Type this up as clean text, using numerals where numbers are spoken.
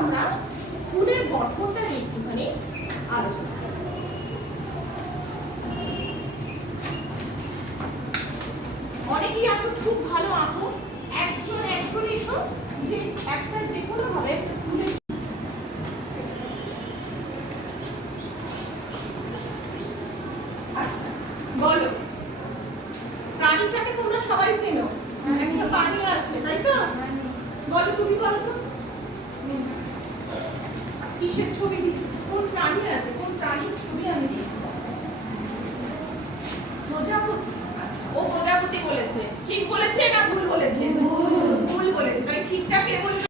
আমরা ফুলের গঠনটা নিয়ে একটুখানি আলোচনা করব। অনেকেই আছো খুব ভালো আঁকো, একজন এসো যে একটা যে কোনো ভাবে ফুলের আচ্ছা বলো, প্রাণীটাকে তোমরা সবাই চেনো, একটা প্রাণী আছে তাই তো? বলো, তুমি বলো তো কিসের ছবি দিচ্ছি, কোন প্রাণী আছে, কোন প্রাণীর ছবি আমি দিয়েছি? প্রজাপতি। আচ্ছা, ও প্রজাপতি বলেছে, ঠিক বলেছে না ভুল বলেছে? ভুল বলেছে। তাই ঠিকটা কে বলবে?